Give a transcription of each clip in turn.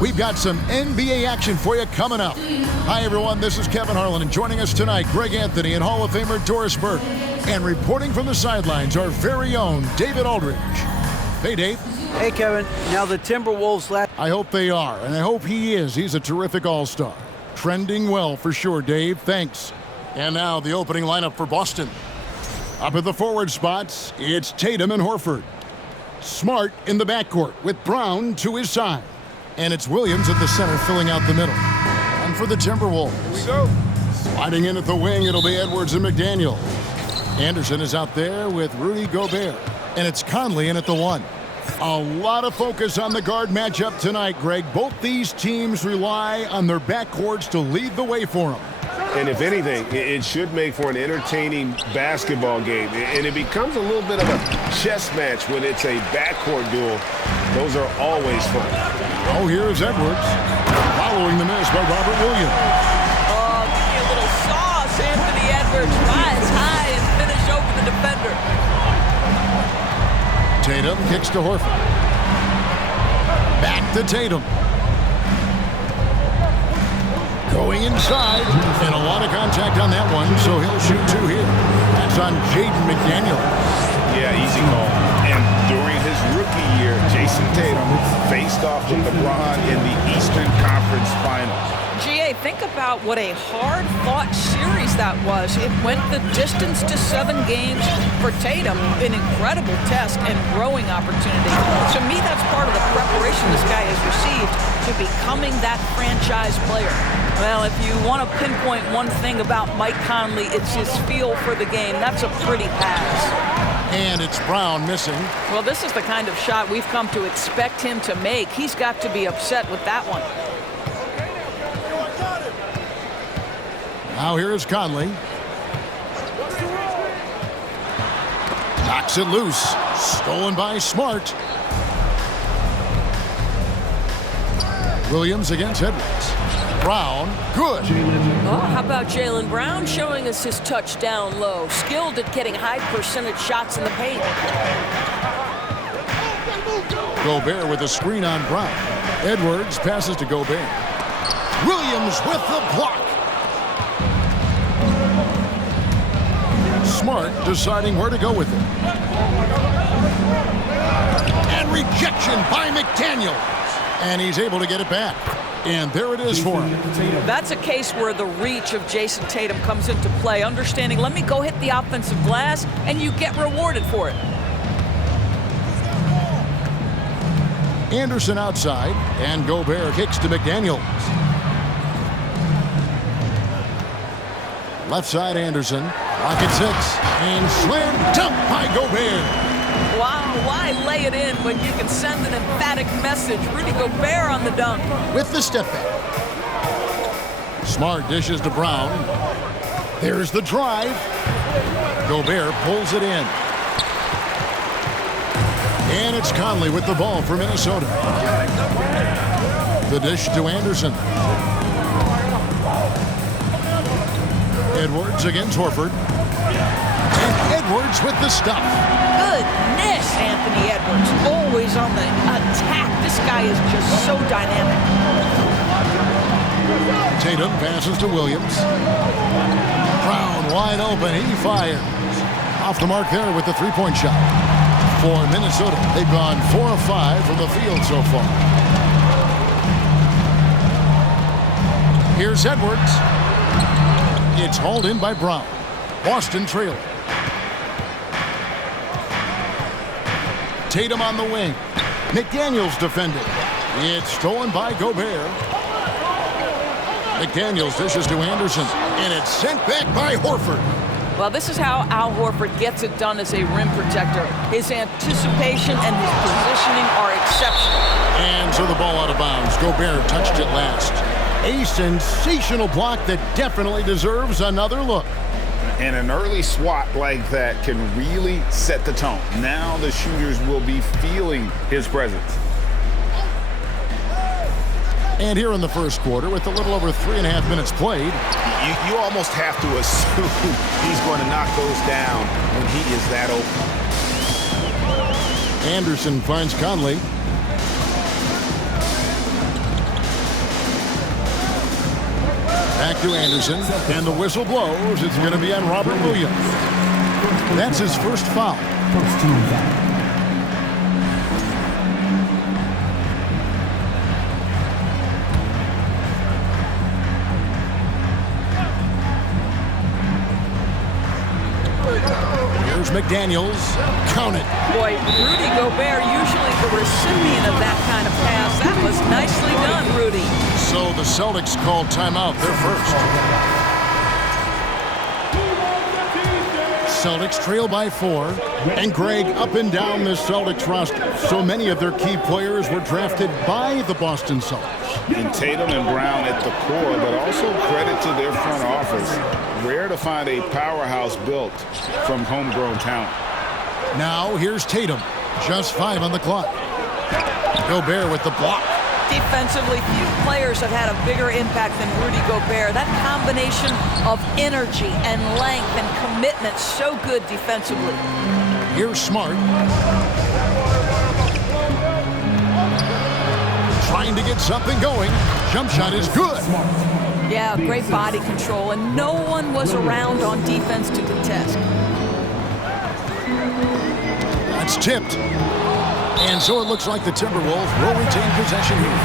We've got some NBA action for you coming up. Hi, everyone. This is Kevin Harlan, and joining us tonight, Greg Anthony and Hall of Famer Doris Burke. And reporting from the sidelines, our very own David Aldridge. Hey, Dave. Hey, Kevin. Now the Timberwolves last... I hope they are, and I hope he is. He's a terrific all-star. Trending well for sure, Dave. Thanks. And now the opening lineup for Boston. Up at the forward spots, it's Tatum and Horford. Smart in the backcourt with Brown to his side. And it's Williams at the center filling out the middle. And for the Timberwolves. Here we go. Sliding in at the wing, it'll be Edwards and McDaniel. Anderson is out there with Rudy Gobert. And it's Conley in at the 1. A lot of focus on the guard matchup tonight, Greg. Both these teams rely on their backcourts to lead the way for them. And if anything, it should make for an entertaining basketball game. And it becomes a little bit of a chess match when it's a backcourt duel. Those are always fun. Oh, here's Edwards. Following the miss by Robert Williams. Oh, give me a little sauce, Anthony Edwards. Rise high and finish over the defender. Tatum kicks to Horford. Back to Tatum. Going inside, and a lot of contact on that one, so he'll shoot 2 here. That's on Jaden McDaniel. Yeah, easy call. And during his rookie year, Jason Tatum faced off with LeBron in the Eastern Conference Finals. GA, think about what a hard-fought series that was. It went the distance to 7 games for Tatum, an incredible test and growing opportunity. To me, that's part of the preparation this guy has received to becoming that franchise player. Well, if you want to pinpoint one thing about Mike Conley, it's his feel for the game. That's a pretty pass. And it's Brown missing. Well, this is the kind of shot we've come to expect him to make. He's got to be upset with that one. Now here is Conley. Knocks it loose. Stolen by Smart. Williams against Edwards. Brown, good. Oh, how about Jaylen Brown showing us his touchdown low? Skilled at getting high percentage shots in the paint. Gobert with a screen on Brown. Edwards passes to Gobert. Williams with the block. Smart deciding where to go with it. And rejection by McDaniel. And he's able to get it back. And there it is for him. That's a case where the reach of Jason Tatum comes into play. Understanding, let me go hit the offensive glass, and you get rewarded for it. Anderson outside, and Gobert kicks to McDaniels. Left side Anderson, rocket 6, and slam dunk by Gobert. Wow, why lay it in when you can send an emphatic message? Rudy Gobert on the dunk. With the step back. Smart dishes to Brown. There's the drive. Gobert pulls it in. And it's Conley with the ball for Minnesota. The dish to Anderson. Edwards against Horford. And Edwards with the stuff. Goodness, Anthony Edwards. Always on the attack. This guy is just so dynamic. Tatum passes to Williams. Brown wide open. He fires. Off the mark there with the three-point shot. For Minnesota, they've gone 4 of 5 from the field so far. Here's Edwards. It's hauled in by Brown. Boston trailing. Tatum on the wing. McDaniels defended. It's stolen by Gobert. McDaniels dishes to Anderson. And it's sent back by Horford. Well, this is how Al Horford gets it done as a rim protector. His anticipation and his positioning are exceptional. And so the ball out of bounds. Gobert touched it last. A sensational block that definitely deserves another look. And an early swat like that can really set the tone. Now the shooters will be feeling his presence. And here in the first quarter, with a little over 3.5 minutes played. You almost have to assume he's going to knock those down when he is that open. Anderson finds Conley. to Anderson, and the whistle blows. It's going to be on Robert Williams. That's his first foul. First team foul. Here's McDaniels. Count it. Boy, Rudy Gobert, usually the recipient of that kind of pass. That was nicely done, Rudy. So the Celtics called timeout. They're first. Celtics trail by 4. And Greg, up and down this Celtics roster, so many of their key players were drafted by the Boston Celtics. And Tatum and Brown at the core, but also credit to their front office. Rare to find a powerhouse built from homegrown talent. Now here's Tatum. Just 5 on the clock. Gobert with the block. Defensively, few players have had a bigger impact than Rudy Gobert. That combination of energy and length and commitment, so good defensively. Here's Smart. Trying to get something going. Jump shot is good. Yeah, great body control, and no one was around on defense to contest. That's tipped. And so it looks like the Timberwolves will retain possession here.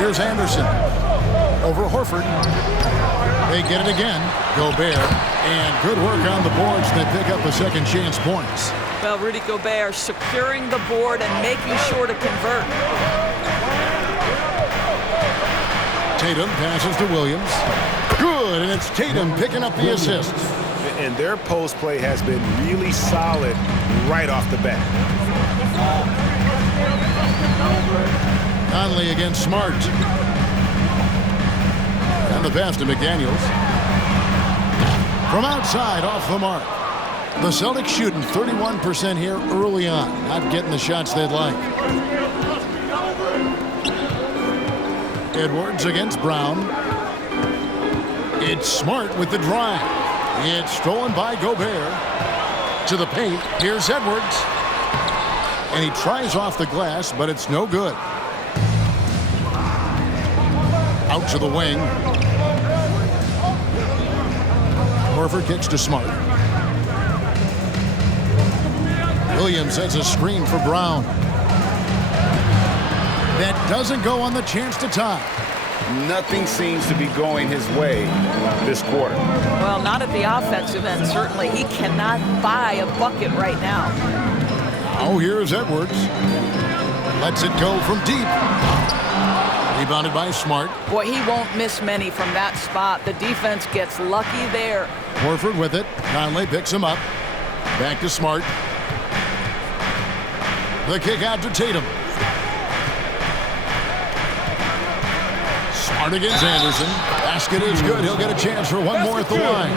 Here's Anderson. Over Horford. They get it again. Gobert. And good work on the boards that pick up the second chance points. Well, Rudy Gobert securing the board and making sure to convert. Tatum passes to Williams. Good, and it's Tatum picking up the assist. And their post play has been really solid right off the bat. Conley against Smart. And the pass to McDaniels. From outside, off the mark. The Celtics shooting 31% here early on. Not getting the shots they'd like. Edwards against Brown. It's Smart with the drive. It's stolen by Gobert. To the paint. Here's Edwards. And he tries off the glass, but it's no good. Out to the wing. Horford kicks to Smart. Williams has a screen for Brown. That doesn't go on the chance to tie. Nothing seems to be going his way this quarter. Well, not at the offensive end, certainly. He cannot buy a bucket right now. Oh, here's Edwards. Lets it go from deep. Rebounded by Smart. Boy, he won't miss many from that spot. The defense gets lucky there. Horford with it. Conley picks him up. Back to Smart. The kick out to Tatum. Smart against Anderson. Basket is good. He'll get a chance for one more at the line.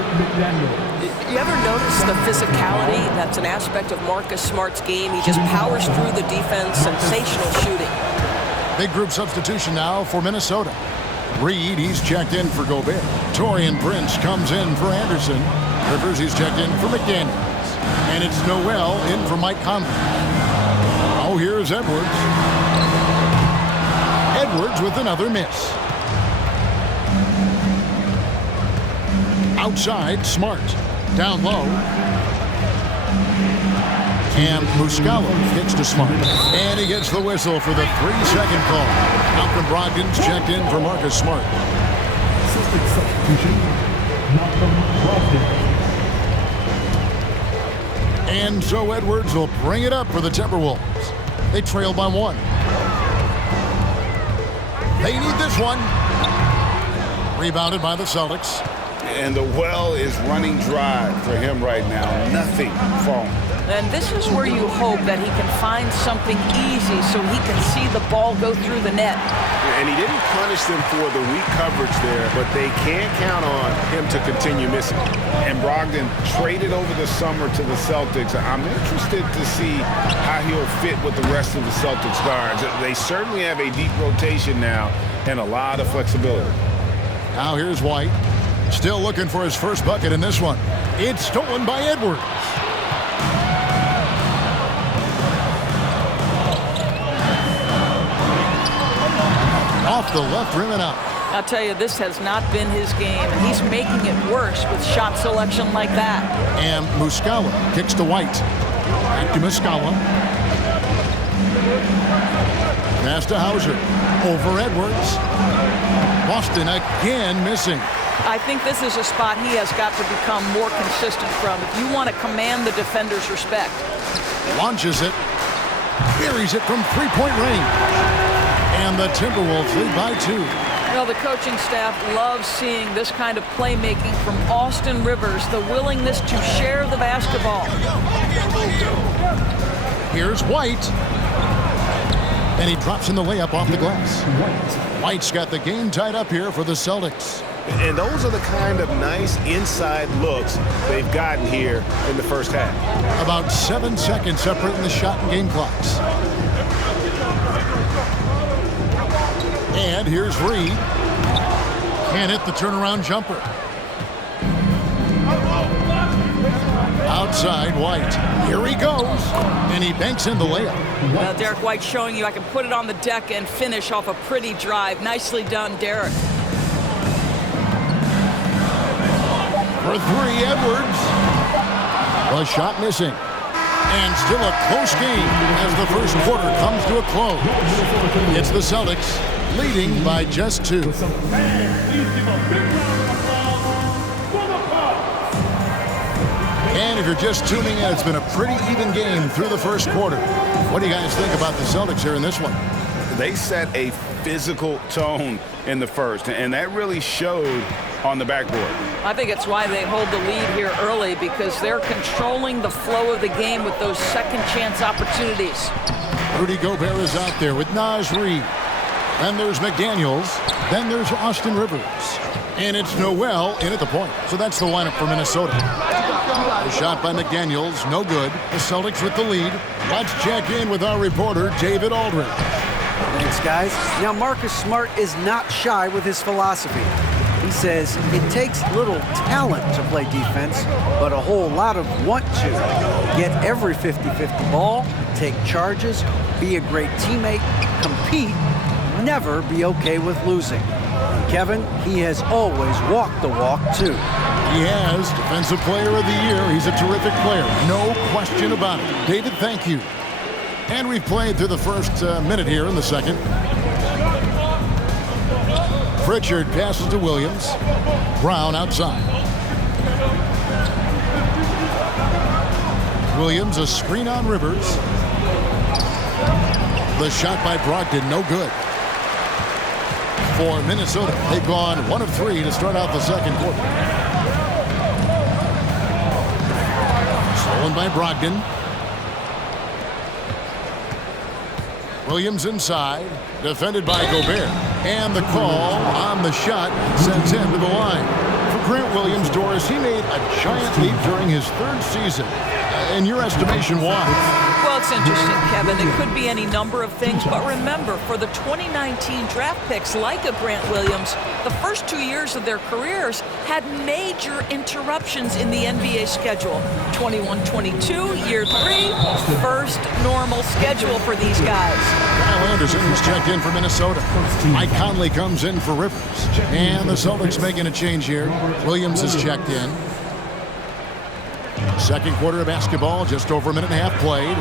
You ever notice the physicality? That's an aspect of Marcus Smart's game. He just powers through the defense. Sensational shooting. Big group substitution now for Minnesota. Reed, he's checked in for Gobert. Taurean Prince comes in for Anderson. Rivers, he's checked in for McDaniels. And it's Noel in for Mike Conley. Oh, here's Edwards. Edwards with another miss. Outside, Smart. Down low. And Muscala kicks to Smart. And he gets the whistle for the 3-second call. Malcolm Brogdon's checked in for Marcus Smart. Assistant substitution, Malcolm Brogdon. And so Edwards will bring it up for the Timberwolves. They trail by 1. They need this one. Rebounded by the Celtics. And the well is running dry for him right now. Nothing falling. And this is where you hope that he can find something easy so he can see the ball go through the net. And he didn't punish them for the weak coverage there, but they can't count on him to continue missing. And Brogdon traded over the summer to the Celtics. I'm interested to see how he'll fit with the rest of the Celtics guards. They certainly have a deep rotation now and a lot of flexibility. Now here's White. Still looking for his first bucket in this one. It's stolen by Edwards. Off the left rim and out. I'll tell you, this has not been his game, and he's making it worse with shot selection like that. And Muscala kicks to White. Back to Muscala. Pass to Hauser. Over Edwards. Boston again missing. I think this is a spot he has got to become more consistent from if you want to command the defender's respect. Launches it. Buries it from three-point range. And the Timberwolves lead by 2. You know, the coaching staff loves seeing this kind of playmaking from Austin Rivers, the willingness to share the basketball. Here's White. And he drops in the layup off the glass. White's got the game tied up here for the Celtics. And those are the kind of nice inside looks they've gotten here in the first half. About 7 seconds separating the shot and game clocks. And here's Reed. Can't hit the turnaround jumper. Outside White. Here he goes. And he banks in the layup. Well, Derek White showing you I can put it on the deck and finish off a pretty drive. Nicely done, Derek. For 3, Edwards. The shot missing. And still a close game as the first quarter comes to a close. It's the Celtics leading by just 2. And if you're just tuning in, it's been a pretty even game through the first quarter. What do you guys think about the Celtics here in this one? They set a physical tone in the first, and that really showed on the backboard. I think it's why they hold the lead here early, because they're controlling the flow of the game with those second chance opportunities. Rudy Gobert is out there with Naz Reid. Then there's McDaniels. Then there's Austin Rivers. And it's Noel in at the point. So that's the lineup for Minnesota. The shot by McDaniels, no good. The Celtics with the lead. Let's check in with our reporter, David Aldridge. Thanks, guys. Now, Marcus Smart is not shy with his philosophy. He says it takes little talent to play defense, but a whole lot of want to. Get every 50-50 ball, take charges, be a great teammate, compete, never be okay with losing. Kevin, he has always walked the walk, too. He has Defensive Player of the Year. He's a terrific player. No question about it. David, thank you. And we've played through the first minute here in the second. Pritchard passes to Williams. Brown outside. Williams, a screen on Rivers. The shot by Brogdon, no good. For Minnesota, they've gone 1 of 3 to start out the second quarter. Stolen by Brogdon. Williams inside, defended by Gobert. And the call on the shot sends him to the line. For Grant Williams, Doris, he made a giant leap during his 3rd season. In your estimation, why? Well, it's interesting, Kevin. It could be any number of things, but remember, for the 2019 draft picks like a Grant Williams, the first 2 years of their careers had major interruptions in the NBA schedule. 21-22, year 3, first normal schedule for these guys. Kyle Anderson has checked in for Minnesota. Mike Conley comes in for Rivers. And the Celtics making a change here. Williams has checked in. Second quarter of basketball, just over a minute and a half played.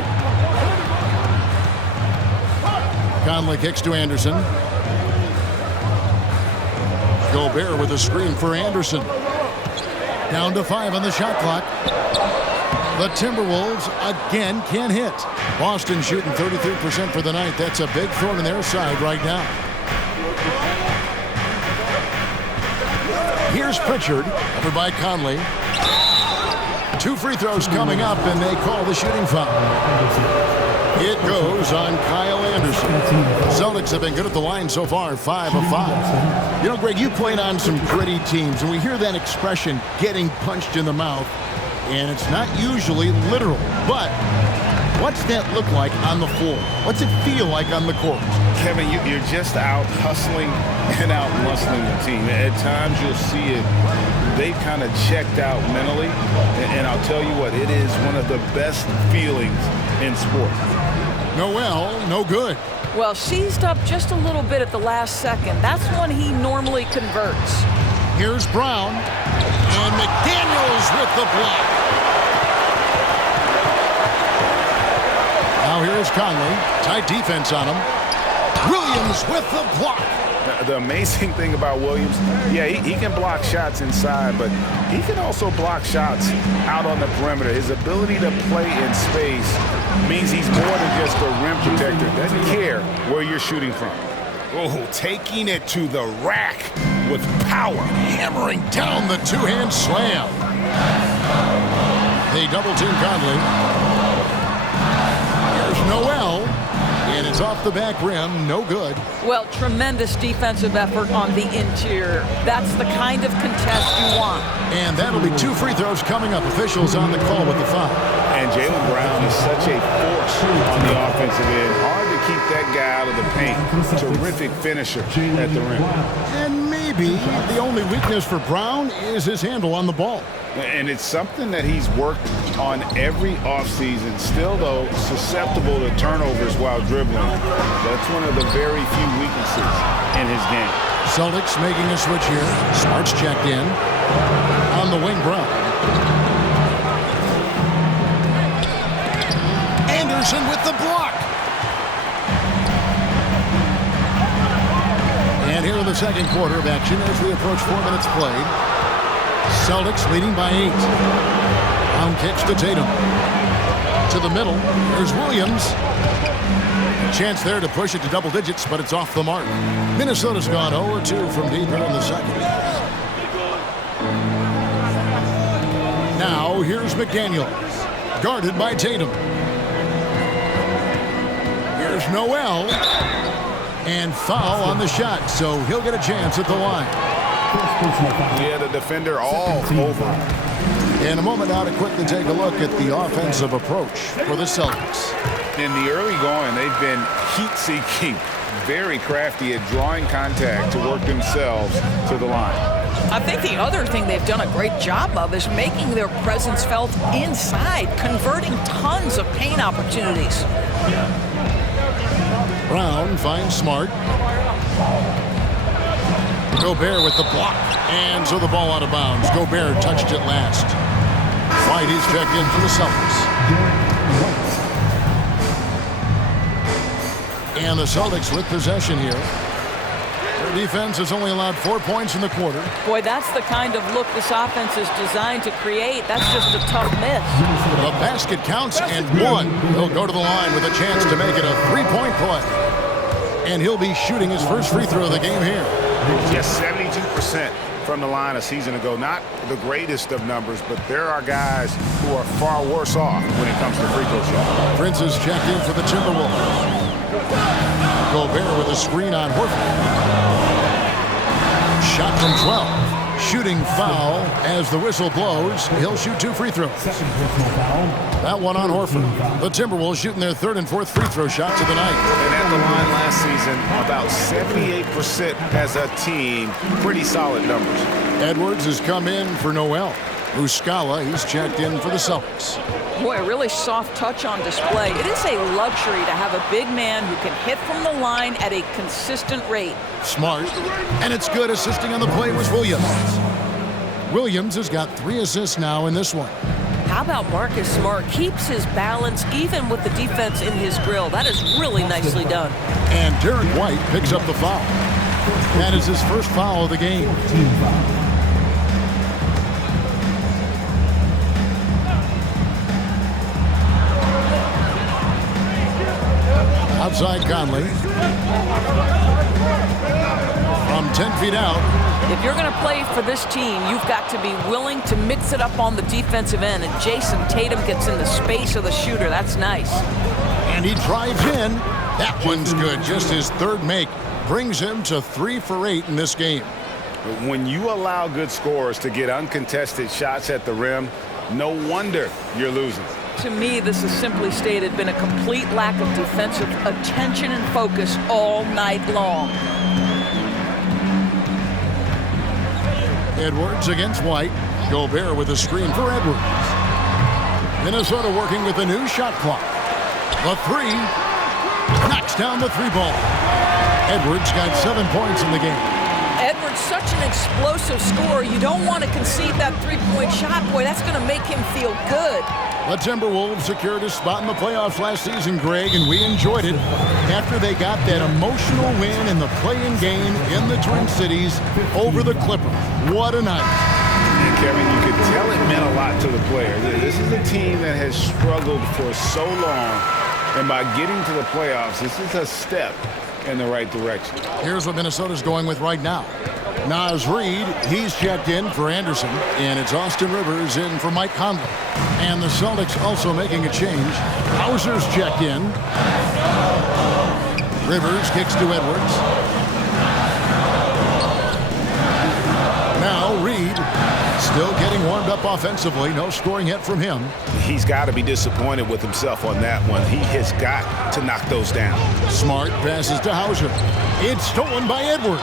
Conley kicks to Anderson. Gobert with a screen for Anderson. Down to 5 on the shot clock. The Timberwolves again can't hit. Boston shooting 33% for the night. That's a big thorn in their side right now. Here's Pritchard, over by Conley. 2 free throws coming up, and they call the shooting foul. It goes on Kyle Anderson. Celtics have been good at the line so far, 5 of 5. You know, Greg, you played on some gritty teams, and we hear that expression, getting punched in the mouth, and it's not usually literal, but What's that look like on the floor? What's it feel like on the court? Kevin, you're just out hustling and out muscling the team. At times you'll see it. They've kind of checked out mentally. And I'll tell you what, it is one of the best feelings in sport. Noel, no good. Well, seized up just a little bit at the last second. That's when he normally converts. Here's Brown. And McDaniels with the block. Now here's Conley. Tight defense on him. Williams with the block. The amazing thing about Williams, yeah, he can block shots inside, but he can also block shots out on the perimeter. His ability to play in space means he's more than just a rim protector. Doesn't care where you're shooting from. Oh, taking it to the rack with power. Hammering down the two-hand slam. They double-team Conley. Here's Noel. And it's off the back rim, no good. Well, tremendous defensive effort on the interior. That's the kind of contest you want. And that'll be 2 free throws coming up. Officials on the call with the foul. And Jaylen Brown is such a force on the offensive end. Hard to keep that guy out of the paint. Terrific finisher at the rim. And maybe the only weakness for Brown is his handle on the ball. And it's something that he's worked on every offseason. Still, though, susceptible to turnovers while dribbling. That's one of the very few weaknesses in his game. Celtics making a switch here. Smart's checked in. On the wing, Brown. Anderson with the block. And here in the second quarter of action as we approach 4 minutes played. Celtics leading by 8. Brown kicks to Tatum. To the middle. There's Williams. A chance there to push it to double digits, but it's off the mark. Minnesota's gone 0-2 from deep here in the second. Now here's McDaniels. Guarded by Tatum. Here's Noel. And foul on the shot, so he'll get a chance at the line. Yeah, the defender all over. In a moment now to quickly take a look at the offensive approach for the Celtics. In the early going, they've been heat-seeking, very crafty at drawing contact to work themselves to the line. I think the other thing they've done a great job of is making their presence felt inside, converting tons of paint opportunities. Brown finds Smart. Gobert with the block. And so the ball out of bounds. Gobert touched it last. White is checked in for the Celtics. And the Celtics with possession here. Their defense has only allowed 4 points in the quarter. Boy, that's the kind of look this offense is designed to create. That's just a tough miss. The basket counts and one. He'll go to the line with a chance to make it a 3-point play. And he'll be shooting his first free throw of the game here. Just 72% from the line a season ago. Not the greatest of numbers, but there are guys who are far worse off when it comes to free throw shots. Prince is checked in for the Timberwolves. Gobert with a screen on Horford. Shot from 12. Shooting foul as the whistle blows. He'll shoot 2 free throws. That one on Horford. The Timberwolves shooting their 3rd and 4th free throw shots of the night. And at the line last season, about 78% as a team. Pretty solid numbers. Edwards has come in for Noel. Muscala, he's checked in for the Celtics. Boy, a really soft touch on display. It is a luxury to have a big man who can hit from the line at a consistent rate. Smart. And it's good. Assisting on the play was Williams. Williams has got 3 assists now in this one. How about Marcus Smart? Keeps his balance even with the defense in his grill. That is really nicely done. And Derek White picks up the foul. That is his first foul of the game. Outside Conley. From 10 feet out. If you're going to play for this team, you've got to be willing to mix it up on the defensive end. And Jason Tatum gets in the space of the shooter. That's nice. And he drives in. That one's good. Just his 3rd make. Brings him to 3 for 8 in this game. When you allow good scorers to get uncontested shots at the rim, no wonder you're losing. To me, this has simply stated been a complete lack of defensive attention and focus all night long. Edwards against White. Gobert with a screen for Edwards. Minnesota working with a new shot clock. The three. Knocks down the three ball. Edwards got 7 points in the game. Edwards, such an explosive scorer. You don't want to concede that three-point shot. Boy, that's going to make him feel good. The Timberwolves secured a spot in the playoffs last season, Greg, and we enjoyed it after they got that emotional win in the play-in game in the Twin Cities over the Clippers. What a night. And Kevin, you could tell it meant a lot to the players. This is a team that has struggled for so long, and by getting to the playoffs, this is a step in the right direction. Here's what Minnesota's going with right now. Naz Reid, he's checked in for Anderson, and it's Austin Rivers in for Mike Conley. And the Celtics also making a change. Hauser's checked in. Rivers kicks to Edwards. Now Reid still getting warmed up offensively. No scoring yet from him. He's got to be disappointed with himself on that one. He has got to knock those down. Smart passes to Hauser. It's stolen by Edwards.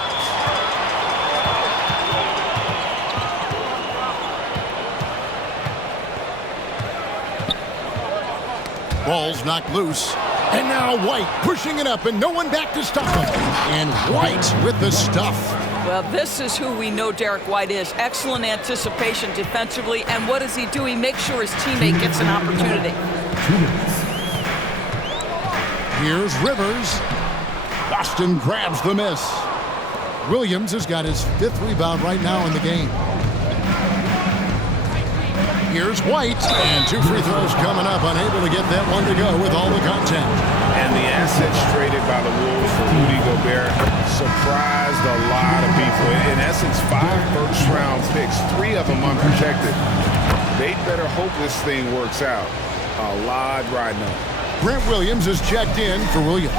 Ball's knocked loose. And now White pushing it up and no one back to stop him. And White with the stuff. Well, this is who we know Derek White is. Excellent anticipation defensively. And what does he do? He makes sure his teammate gets an opportunity. Here's Rivers. Boston grabs the miss. Williams has got his 5th rebound right now in the game. Here's White, and 2 free throws coming up, unable to get that one to go with all the contact. And the assets traded by the Wolves for Rudy Gobert surprised a lot of people. In essence, 5 first-round picks, 3 of them unprotected. They better hope this thing works out. A lot riding on. Brent Williams is checked in for Williams.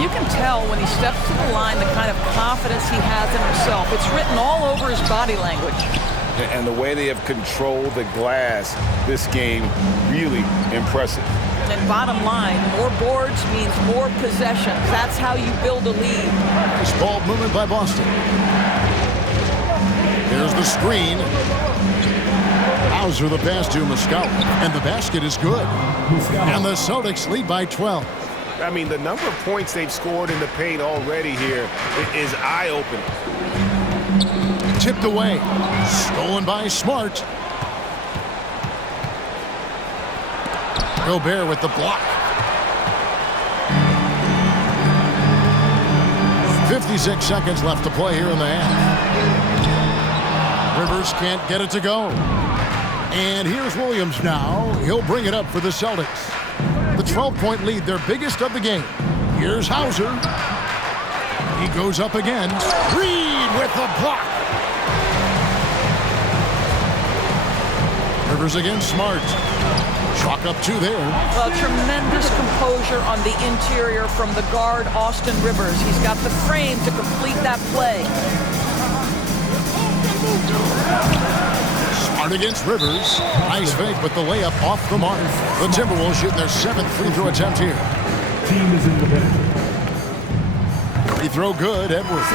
You can tell when he steps to the line the kind of confidence he has in himself. It's written all over his body language. And the way they have controlled the glass this game, really impressive. And bottom line, more boards means more possessions. That's how you build a lead. Nice ball movement by Boston. Here's the screen. Hauser the pass to Muscala. And the basket is good. And the Celtics lead by 12. I mean, the number of points they've scored in the paint already here is eye-opening. Tipped away. Stolen by Smart. Gobert with the block. 56 seconds left to play here in the half. Rivers can't get it to go. And here's Williams now. He'll bring it up for the Celtics. The 12-point lead, their biggest of the game. Here's Hauser. He goes up again. Reid with the block. Rivers against Smart. Chalk up 2 there. Well, tremendous composure on the interior from the guard, Austin Rivers. He's got the frame to complete that play. Smart against Rivers. Nice fake, but the layup off the mark. The Timberwolves shooting their 7th free throw attempt here. Team is in the bed. Free throw good, Edwards.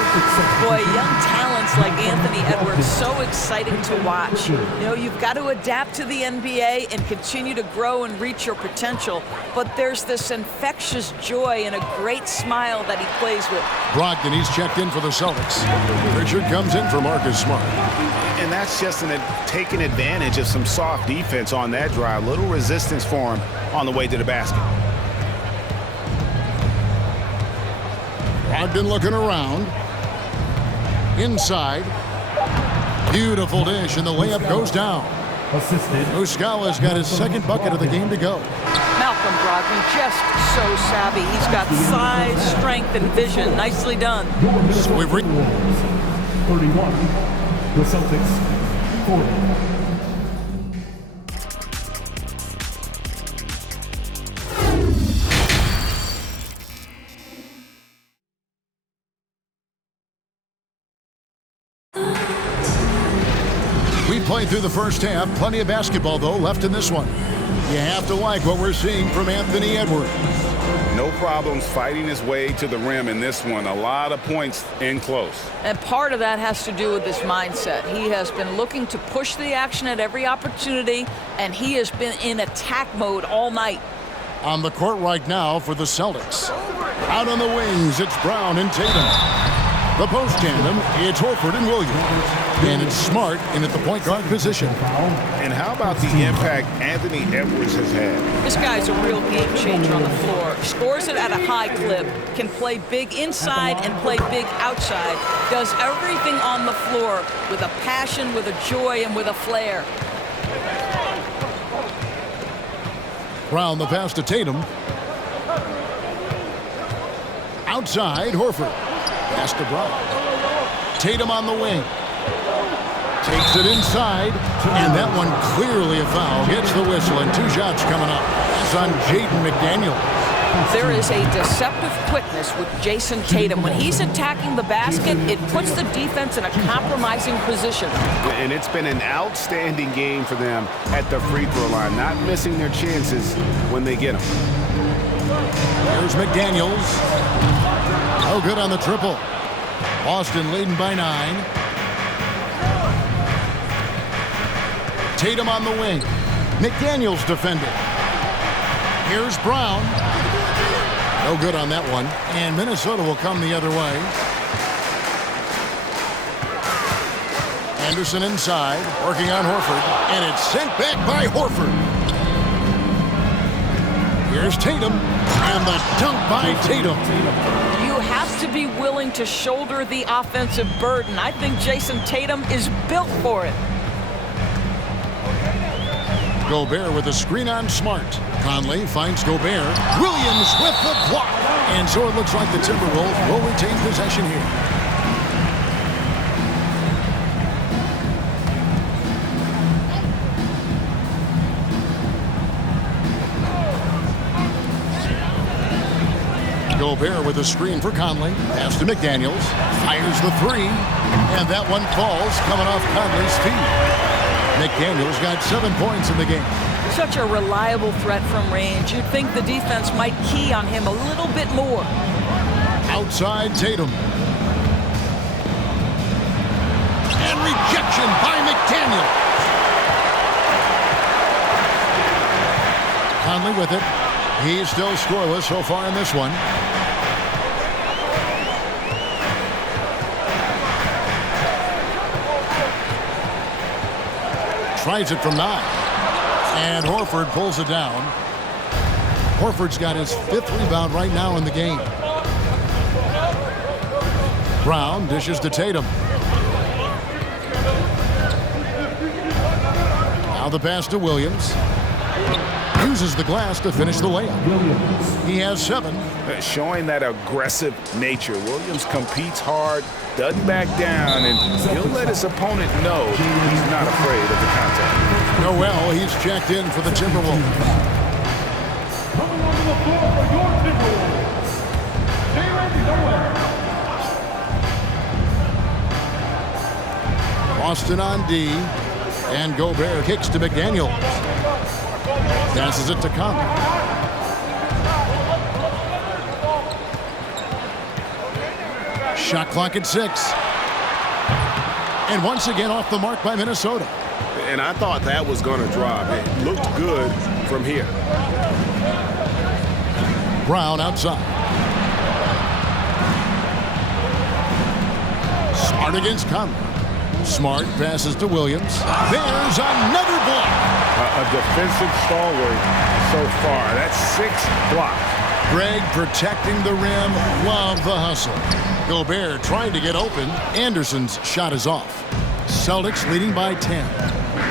Boy, young talents like Anthony Edwards, so exciting to watch. You know, you've got to adapt to the NBA and continue to grow and reach your potential. But there's this infectious joy and a great smile that he plays with. Brogdon, he's checked in for the Celtics. Richard comes in for Marcus Smart. And that's just taking advantage of some soft defense on that drive. Little resistance for him on the way to the basket. Brogdon looking around. Inside. Beautiful dish, and the layup goes down. Assisted. Muscala's got his 2nd bucket of the game to go. Malcolm Brogdon, just so savvy. He's got size, strength, and vision. Nicely done. So we've 31. The Celtics 40. We played through the first half. Plenty of basketball, though, left in this one. You have to like what we're seeing from Anthony Edwards. No problems fighting his way to the rim in this one. A lot of points in close. And part of that has to do with his mindset. He has been looking to push the action at every opportunity, and he has been in attack mode all night. On the court right now for the Celtics. Out on the wings, it's Brown and Tatum. The post tandem, it's Horford and Williams. And it's Smart in at the point guard position. And how about the impact Anthony Edwards has had? This guy's a real game changer on the floor. Scores it at a high clip, can play big inside and play big outside. Does everything on the floor with a passion, with a joy, and with a flair. Brown the pass to Tatum. Outside, Horford. Pass to Brown. Tatum on the wing. Takes it inside, and that one clearly a foul. Gets the whistle, and 2 shots coming up. That's on Jaden McDaniels. There is a deceptive quickness with Jason Tatum. When he's attacking the basket, it puts the defense in a compromising position. And it's been an outstanding game for them at the free throw line, not missing their chances when they get them. There's McDaniels. No good on the triple. Boston leading by 9. Tatum on the wing. McDaniels defending. Here's Brown. No good on that one. And Minnesota will come the other way. Anderson inside, working on Horford. And it's sent back by Horford. Here's Tatum. And the dunk by Tatum. You have to be willing to shoulder the offensive burden. I think Jason Tatum is built for it. Gobert with a screen on Smart. Conley finds Gobert. Williams with the block. And so it looks like the Timberwolves will retain possession here. Gobert with a screen for Conley. Pass to McDaniels. Fires the 3. And that one falls coming off Conley's feet. McDaniels got 7 points in the game. Such a reliable threat from range. You'd think the defense might key on him a little bit more. Outside Tatum. And rejection by McDaniels. Conley with it. He's still scoreless so far in this one. Tries it from 9. And Horford pulls it down. Horford's got his 5th rebound right now in the game. Brown dishes to Tatum. Now the pass to Williams. Uses the glass to finish the layup. He has 7. Showing that aggressive nature. Williams competes hard, doesn't back down, and he'll let his opponent know he's not afraid of the contact. Noel, he's checked in for the Timberwolves. Coming onto the floor for your Timberwolves, Jalen Noel. Boston on D. And Gobert kicks to McDaniels. Passes it to Conley. Shot clock at 6. And once again off the mark by Minnesota. And I thought that was going to drop. It looked good from here. Brown outside. Smart against Conley. Smart passes to Williams. There's another block. A defensive stalwart so far. That's 6 blocks. Greg protecting the rim. Love the hustle. Gobert trying to get open. Anderson's shot is off. Celtics leading by 10.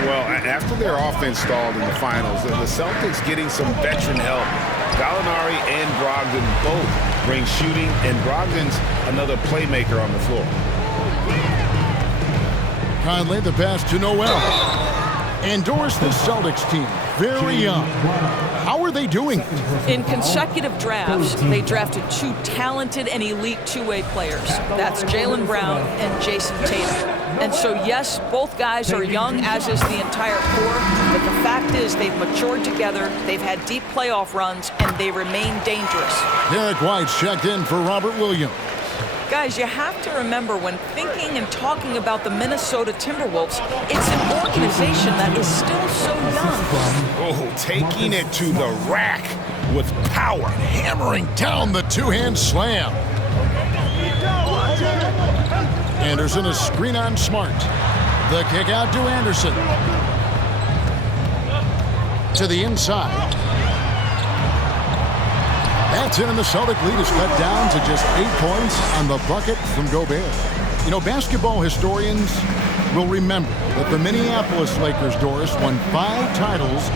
Well, after their offense stalled in the finals, the Celtics getting some veteran help. Gallinari and Brogdon both bring shooting, and Brogdon's another playmaker on the floor. Conley the pass to Noel. Endorse this Celtics team. Very young. How are they doing it? In consecutive drafts, they drafted 2 talented and elite two-way players. That's Jaylen Brown and Jason Tatum. And so, yes, both guys are young, as is the entire core, but the fact is they've matured together, they've had deep playoff runs, and they remain dangerous. Derek White's checked in for Robert Williams. Guys, you have to remember when thinking and talking about the Minnesota Timberwolves, it's an organization that is still so young. Oh, taking it to the rack with power. Hammering down the two-hand slam. Anderson, a screen on Smart. The kick out to Anderson. To the inside. That's in, and the Celtic lead is cut down to just 8 points on the bucket from Gobert. You know, basketball historians will remember that the Minneapolis Lakers, Doris, won 5 titles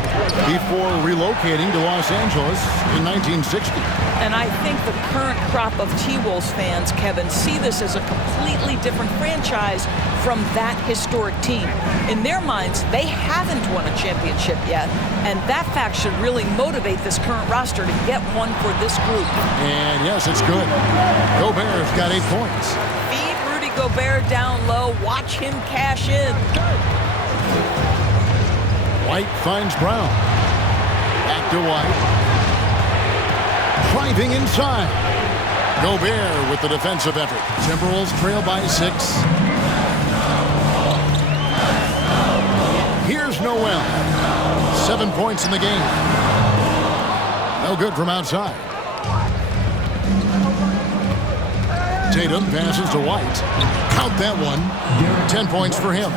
before relocating to Los Angeles in 1960. And I think the current crop of T-Wolves fans, Kevin, see this as a completely different franchise from that historic team. In their minds, they haven't won a championship yet, and that fact should really motivate this current roster to get one for this group. And yes, it's good. Gobert's got 8 points. Feed Rudy Gobert down low. Watch him cash in. White finds Brown. Back to White. Driving inside. Gobert with the defensive effort. Timberwolves trail by 6. Here's Noel. 7 points in the game. No good from outside. Tatum passes to White. Count that one. 10 points for him.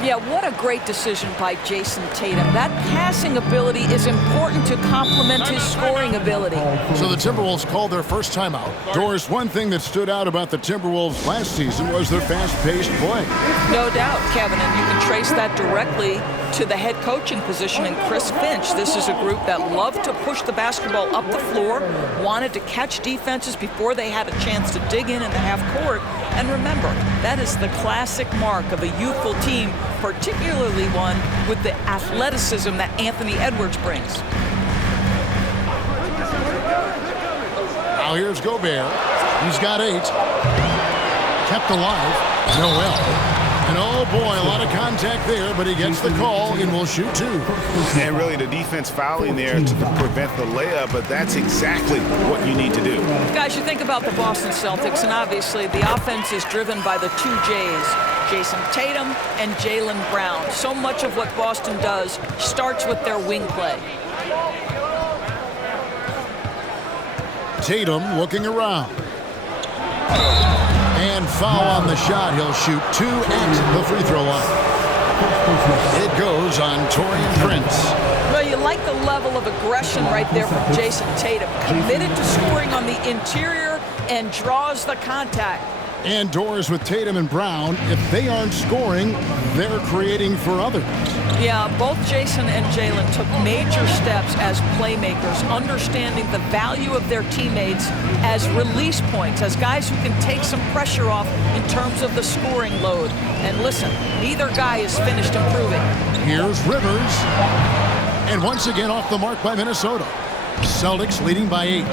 Yeah, what a great decision by Jason Tatum. That passing ability is important to complement his scoring ability. So the Timberwolves called their first timeout. Doris, one thing that stood out about the Timberwolves last season was their fast-paced play. No doubt, Kevin, and you can trace that directly to the head coaching position in Chris Finch. This is a group that loved to push the basketball up the floor, wanted to catch defenses before they had a chance to dig in the half court. And remember, that is the classic mark of a youthful team, particularly one with the athleticism that Anthony Edwards brings. Now here's Gobert. He's got 8. Kept alive. Noel. And oh boy, a lot of contact there, but he gets the call and will shoot 2. And really the defense fouling there to prevent the layup, but that's exactly what you need to do. Guys, you think about the Boston Celtics, and obviously the offense is driven by the 2 J's, Jason Tatum and Jaylen Brown. So much of what Boston does starts with their wing play. Tatum looking around. And foul on the shot. He'll shoot 2 at the free throw line. It goes on Taurean Prince. Well, you like the level of aggression right there from Jason Tatum. Committed to scoring on the interior and draws the contact. And Doris, with Tatum and Brown, if they aren't scoring, they're creating for others. Yeah, both Jason and Jaylen took major steps as playmakers, understanding the value of their teammates as release points, as guys who can take some pressure off in terms of the scoring load. And listen, neither guy is finished improving. Here's Rivers. And once again off the mark by Minnesota. Celtics leading by 8.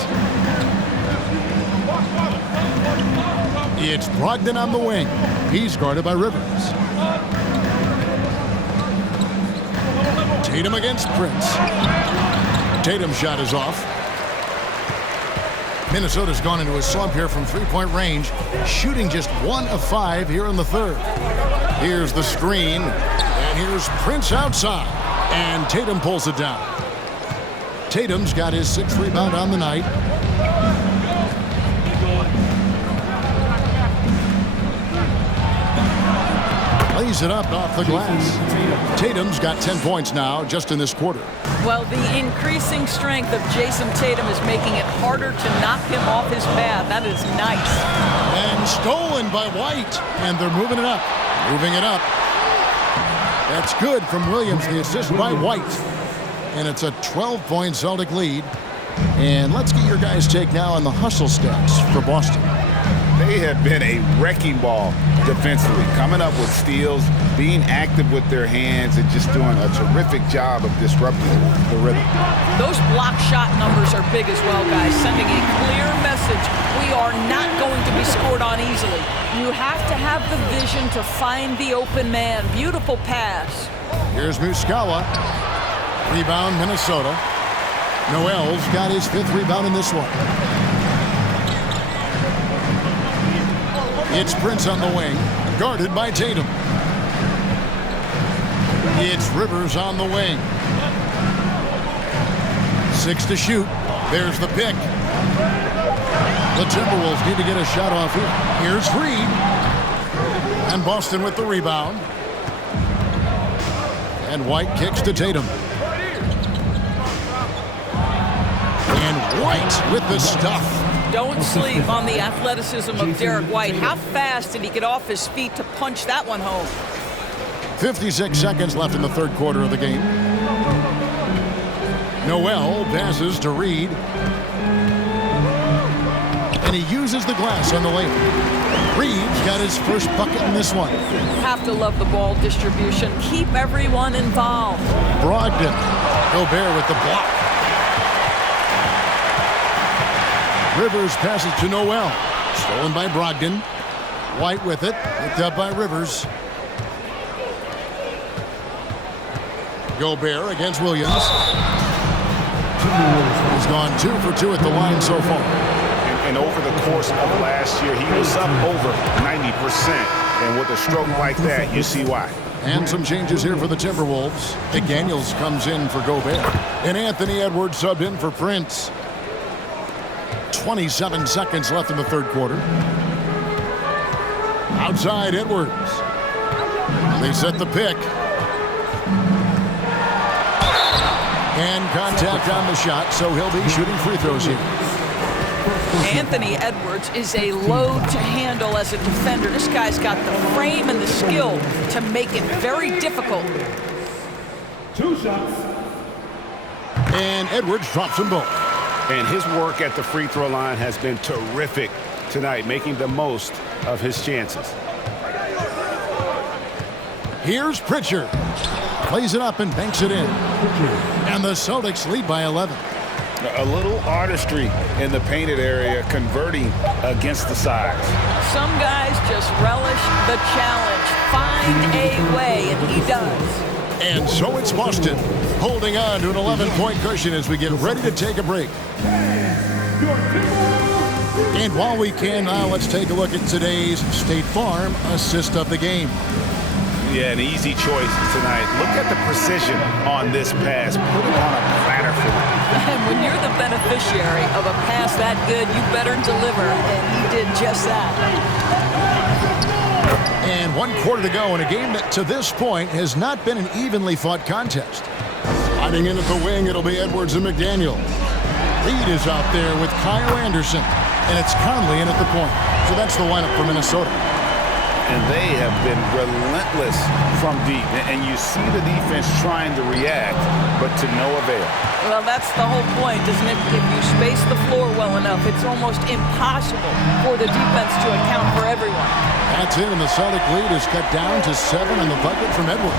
It's Brogdon on the wing. He's guarded by Rivers. Tatum against Prince. Tatum's shot is off. Minnesota's gone into a slump here from three-point range, shooting just 1 of 5 here in the third. Here's the screen, and here's Prince outside, and Tatum pulls it down. Tatum's got his 6th rebound on the night. Lays it up off the glass. Tatum's got 10 points now just in this quarter. Well, the increasing strength of Jason Tatum is making it harder to knock him off his path. That is nice. And stolen by White. And they're moving it up. Moving it up. That's good from Williams, the assist by White. And it's a 12-point Celtic lead. And let's get your guys' take now on the hustle stats for Boston. They have been a wrecking ball defensively, coming up with steals, being active with their hands, and just doing a terrific job of disrupting the rhythm. Those block shot numbers are big as well, guys, sending a clear message. We are not going to be scored on easily. You have to have the vision to find the open man. Beautiful pass. Here's Muscala. Rebound, Minnesota. Noel's got his 5th rebound in this one. It's Prince on the wing, guarded by Tatum. It's Rivers on the wing. 6 to shoot. There's the pick. The Timberwolves need to get a shot off here. Here's Reed. And Boston with the rebound. And White kicks to Tatum. And White with the stuff. Don't sleep on the athleticism of Derek White. How fast did he get off his feet to punch that one home? 56 seconds left in the 3rd quarter of the game. Noel passes to Reed. And he uses the glass on the lane. Reed's got his first bucket in this one. Have to love the ball distribution. Keep everyone involved. Brogdon. Gobert with the block. Rivers passes to Noel. Stolen by Brogdon. White with it. Picked up by Rivers. Gobert against Williams. He's gone 2 for 2 at the line so far. And over the course of last year, he was up over 90%. And with a stroke like that, you see why. And some changes here for the Timberwolves. McDaniels comes in for Gobert. And Anthony Edwards subbed in for Prince. 27 seconds left in the 3rd quarter. Outside Edwards. They set the pick. And contact on the shot, so he'll be shooting free throws here. Anthony Edwards is a load to handle as a defender. This guy's got the frame and the skill to make it very difficult. 2 shots. And Edwards drops them both. And his work at the free throw line has been terrific tonight, making the most of his chances. Here's Pritchard. Plays it up and banks it in. And the Celtics lead by 11. A little artistry in the painted area, converting against the sides. Some guys just relish the challenge. Find a way, and he does. And so it's Boston, holding on to an 11-point cushion as we get ready to take a break. And while we can now, let's take a look at today's State Farm assist of the game. Yeah, an easy choice tonight. Look at the precision on this pass. Put it on a platter for him. And when you're the beneficiary of a pass that good, you better deliver, and he did just that. And 1 quarter to go in a game that to this point has not been an evenly fought contest. Sliding in at the wing, it'll be Edwards and McDaniel. Reed is out there with Kyle Anderson, and it's Conley in at the point. So that's the lineup for Minnesota. And they have been relentless from deep. And you see the defense trying to react, but to no avail. Well, that's the whole point, isn't it? If you space the floor well enough, it's almost impossible for the defense to account for everyone. That's it, and the Celtic lead is cut down to 7 on the bucket from Edwards.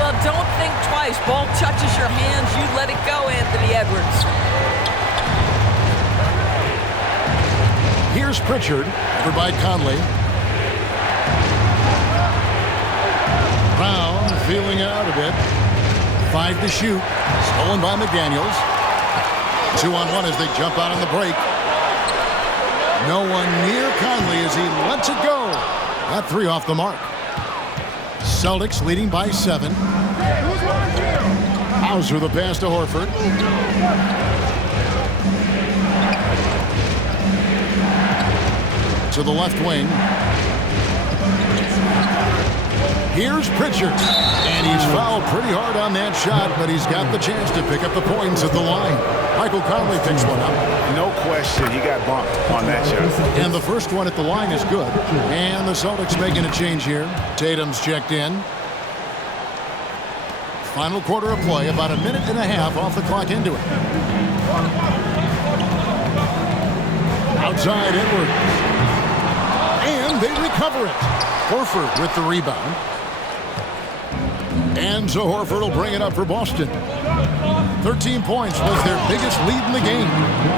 Well, don't think twice. Ball touches your hands, you let it go, Anthony Edwards. Here's Pritchard, over by Conley. Brown feeling it out a bit. 5 to shoot. Stolen by McDaniels. 2-on-1 as they jump out on the break. No one near Conley as he lets it go. That 3 off the mark. Celtics leading by 7. Hauser the pass to Horford. To the left wing. Here's Pritchard. And he's fouled pretty hard on that shot, but he's got the chance to pick up the points at the line. Michael Conley picks one up. No question, he got bumped on that shot. And the first one at the line is good. And the Celtics making a change here. Tatum's checked in. Final quarter of play, about a minute and a half off the clock into it. Outside Edwards. recover it. Horford with the rebound. And so Horford will bring it up for Boston. 13 points was their biggest lead in the game.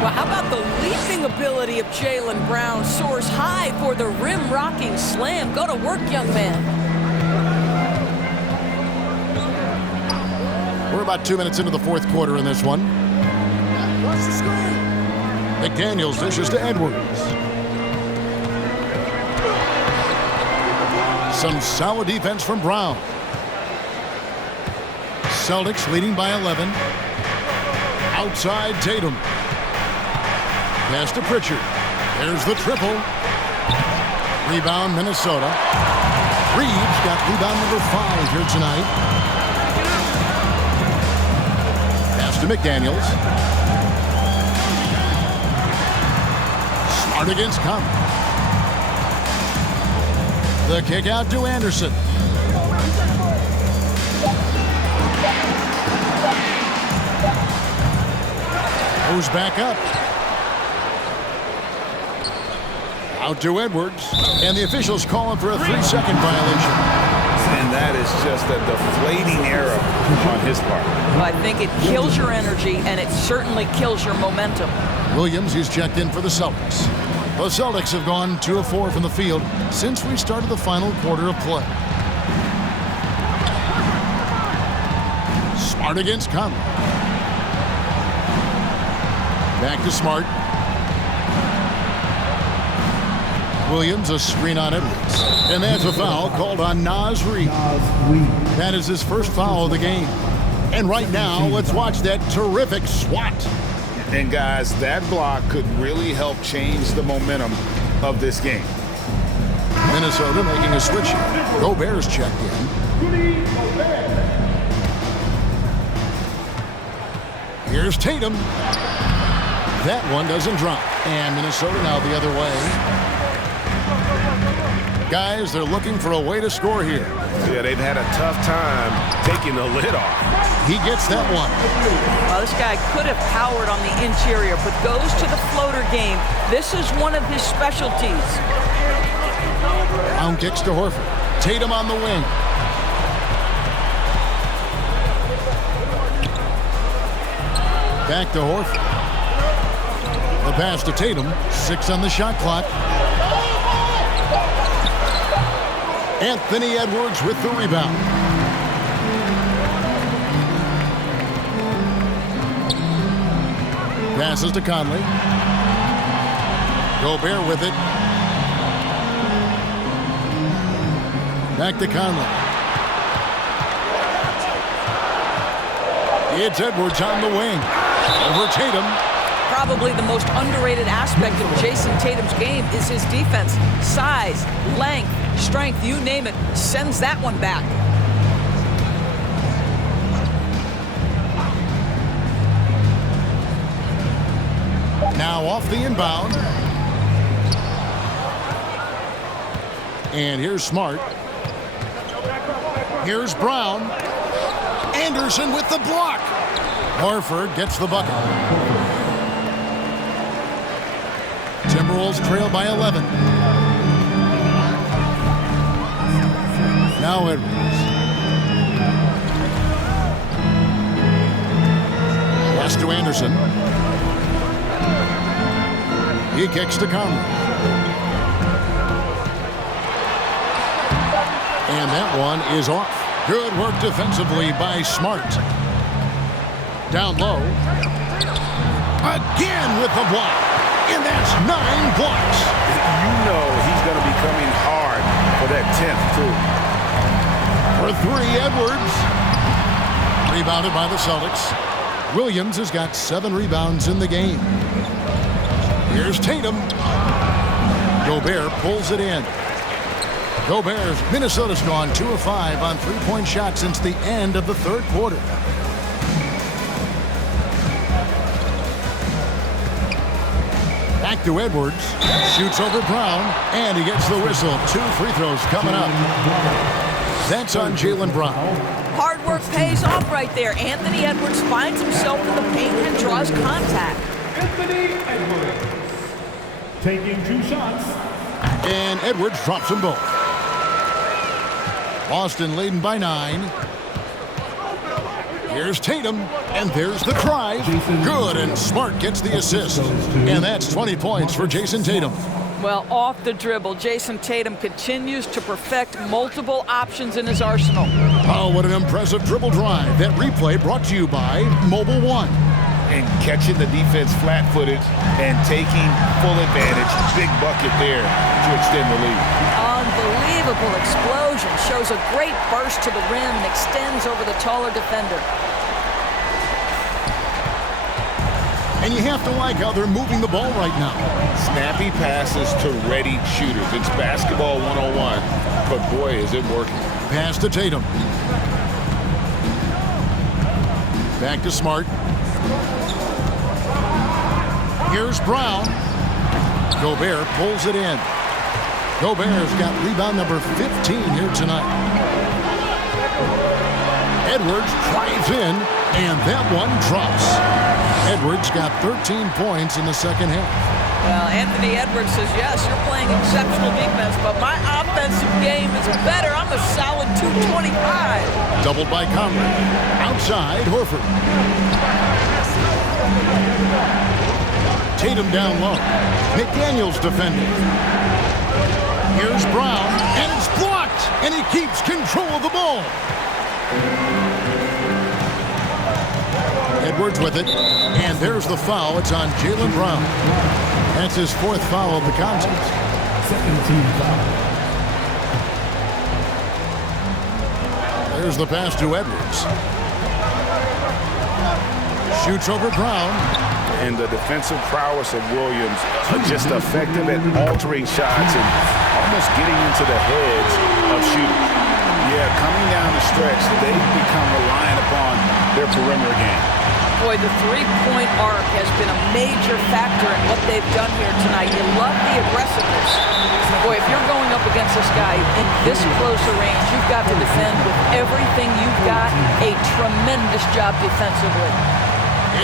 Well, how about the leaping ability of Jaylen Brown? Soars high for the rim-rocking slam. Go to work, young man. We're about 2 minutes into the fourth quarter in this one. McDaniels dishes to Edwards. Some solid defense from Brown. Celtics leading by 11. Outside Tatum. Pass to Pritchard. There's the triple. Rebound Minnesota. Reeves got rebound number 5 here tonight. Pass to McDaniels. Smart against Conley. The kick out to Anderson. Goes back up. Out to Edwards. And the officials calling for a 3-second violation. And that is just a deflating error on his part. Well, I think it kills your energy, and it certainly kills your momentum. Williams, he's checked in for the Celtics. The Celtics have gone 2 of 4 from the field since we started the final quarter of play. Smart against Conley. Back to Smart. Williams, a screen on Edwards. And that's a foul called on Naz Reid. That is his first foul of the game. And right now, let's watch that terrific swat. And guys, that block could really help change the momentum of this game. Minnesota making a switch here. Gobert's checked in. Here's Tatum. That one doesn't drop. And Minnesota now the other way. Guys, they're looking for a way to score here. Yeah, they've had a tough time taking the lid off. He gets that one. Well, this guy could have powered on the interior, but goes to the floater game. This is one of his specialties. Brown kicks to Horford. Tatum on the wing. Back to Horford. The pass to Tatum. 6 on the shot clock. Anthony Edwards with the rebound. Passes to Conley. Gobert with it. Back to Conley. It's Edwards on the wing. Over Tatum. Probably the most underrated aspect of Jason Tatum's game is his defense. Size, length, strength, you name it, sends that one back. Now off the inbound. And here's Smart. Here's Brown. Anderson with the block. Horford gets the bucket. Timberwolves trail by 11. Now Edwards. Pass to Anderson. He kicks to Conley. And that one is off. Good work defensively by Smart. Down low. Again with the block. And that's 9 blocks. You know he's going to be coming hard for that 10th, too. For 3, Edwards. Rebounded by the Celtics. Williams has got 7 rebounds in the game. Here's Tatum. Gobert pulls it in. Gobert's Minnesota's gone 2 of 5 on 3-point shots since the end of the third quarter. Back to Edwards. Shoots over Brown. And he gets the whistle. 2 free throws coming up. That's on Jaylen Brown. Hard work pays off right there. Anthony Edwards finds himself in the paint and draws contact. Anthony Edwards taking 2 shots. And Edwards drops them both. Boston leading by 9. Here's Tatum, and there's the try. Good, and Smart gets the assist. And that's 20 points for Jason Tatum. Well, off the dribble, Jason Tatum continues to perfect multiple options in his arsenal. Oh, what an impressive dribble drive. That replay brought to you by Mobile One. And catching the defense flat-footed and taking full advantage. Big bucket there to extend the lead. Unbelievable explosion. Shows a great burst to the rim and extends over the taller defender. And you have to like how they're moving the ball right now. Snappy passes to ready shooters. It's basketball 101, but boy, is it working. Pass to Tatum. Back to Smart. Here's Brown. Gobert pulls it in. Gobert's got rebound number 15 here tonight. Edwards drives in, and that one drops. Edwards got 13 points in the second half. Well, Anthony Edwards says, yes, you're playing exceptional defense, but my offensive game is better. I'm a solid 225. Doubled by Conley. Outside, Horford. Tatum down low. McDaniels defending. Here's Brown, and it's blocked, and he keeps control of the ball. Edwards with it, and there's the foul. It's on Jaylen Brown. That's his 4th foul of the contest. Second team foul. There's the pass to Edwards. Shoots over Brown. And the defensive prowess of Williams just effective at altering shots and almost getting into the heads of shooters. Yeah, coming down the stretch, they've become reliant upon their perimeter game. Boy, the three-point arc has been a major factor in what they've done here tonight. You love the aggressiveness. Boy, if you're going up against this guy in this close a range, you've got to defend with everything you've got. A tremendous job defensively.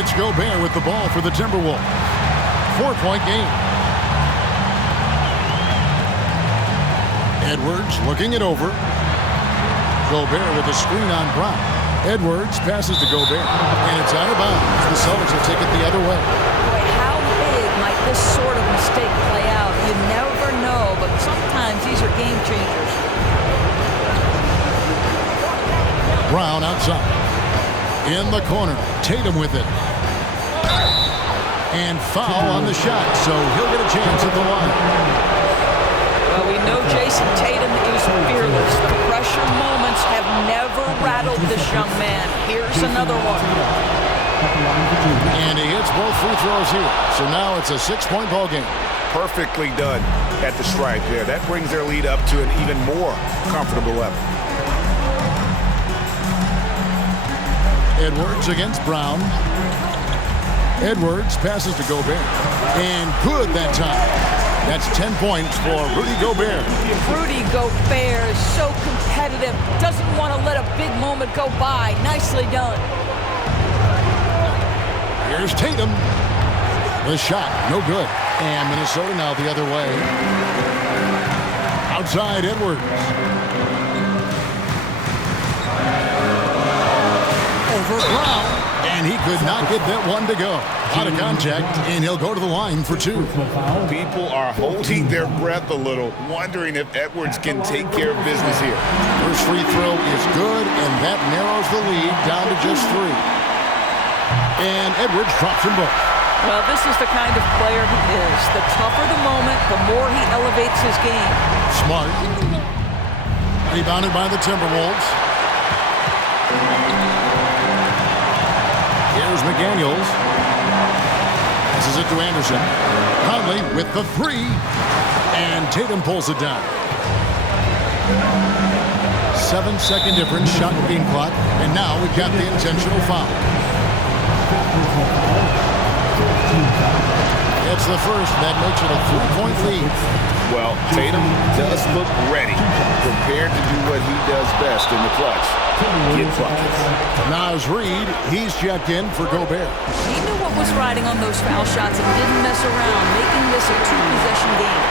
It's Gobert with the ball for the Timberwolves. 4-point game. Edwards looking it over. Gobert with a screen on Brown. Edwards passes to Gobert, and it's out of bounds. The Celtics will take it the other way. Boy, how big might this sort of mistake play out? You never know, but sometimes these are game changers. Brown outside. In the corner, Tatum with it. And foul on the shot, so he'll get a chance at the line. Well, we know Jason Tatum is fearless. The pressure moments have never rattled this young man. Here's another one. And he hits both free throws here. So now it's a 6-point ball game. Perfectly done at the stripe there. That brings their lead up to an even more comfortable level. Edwards against Brown. Edwards passes to Gobert. And good that time. That's 10 points for Rudy Gobert. Rudy Gobert is so competitive. Doesn't want to let a big moment go by. Nicely done. Here's Tatum. The shot, no good. And Minnesota now the other way. Outside Edwards. Over Brown. And he could not get that one to go. Out of contact, and he'll go to the line for 2. People are holding their breath a little, wondering if Edwards can take care of business here. First free throw is good, and that narrows the lead down to just 3. And Edwards drops them both. Well, this is the kind of player he is. The tougher the moment, the more he elevates his game. Smart. Rebounded by the Timberwolves. Here's McDaniels. Passes it to Anderson. Conley with the 3. And Tatum pulls it down. 7-second difference, shot and game clock. And now we've got the intentional foul. It's the first. That makes it a 3-point lead. Well, Tatum does look ready prepared to do what he does best in the clutch. Get buckets. Naz Reid, he's checked in for Gobert. He knew what was riding on those foul shots and didn't mess around, making this a two-possession game.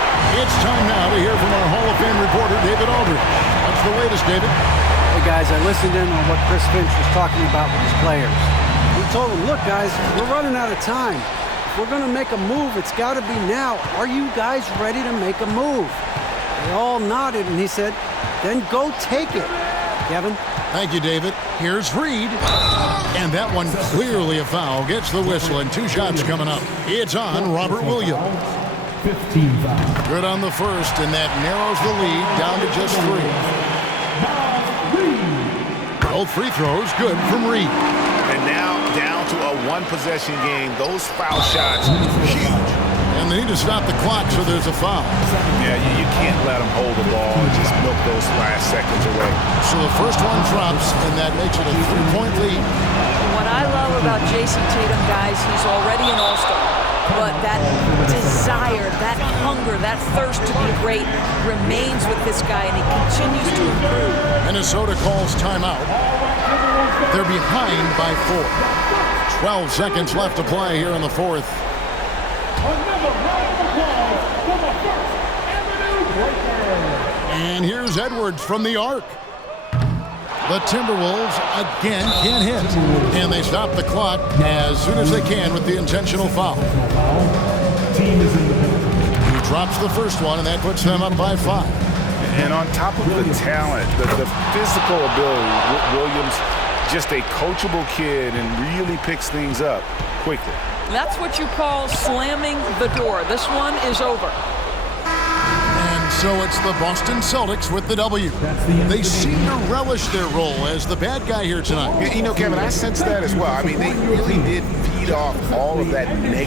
It's time now to hear from our Hall of Fame reporter, David Aldridge. What's the latest, David? Hey, guys, I listened in on what Chris Finch was talking about with his players. He told them, look, guys, we're running out of time. If we're going to make a move, it's got to be now. Are you guys ready to make a move? They all nodded, and he said, then go take it. Kevin? Thank you, David. Here's Reid. And that one clearly a foul. Gets the whistle, and 2 shots coming up. It's on Robert Williams. 15 fouls. Good on the first, and that narrows the lead down to just 3. Both free throws good from Reid. And now down to a one-possession game. Those foul shots, huge. And they need to stop the clock, so there's a foul. Yeah, you can't let them hold the ball and just milk those last seconds away. So the first one drops, and that makes it a 3-point lead. What I love about Jason Tatum, guys, he's already an all-star. But that desire, that hunger, that thirst to be great remains with this guy, and he continues to improve. Minnesota calls timeout. They're behind by 4. 12 seconds left to play here in the fourth. Another round of applause for the First Avenue Breakers. And here's Edwards from the arc. The Timberwolves again can't hit. And they stop the clock as soon as they can with the intentional foul. Team is in the building. He drops the first one, and that puts them up by 5. And on top of the talent, the physical ability, Williams, just a coachable kid and really picks things up quickly. That's what you call slamming the door. This one is over. And so it's the Boston Celtics with the W. They seem to relish their role as the bad guy here tonight. You know, Kevin, I sense that as well. I mean, they really did feed off all of that negative.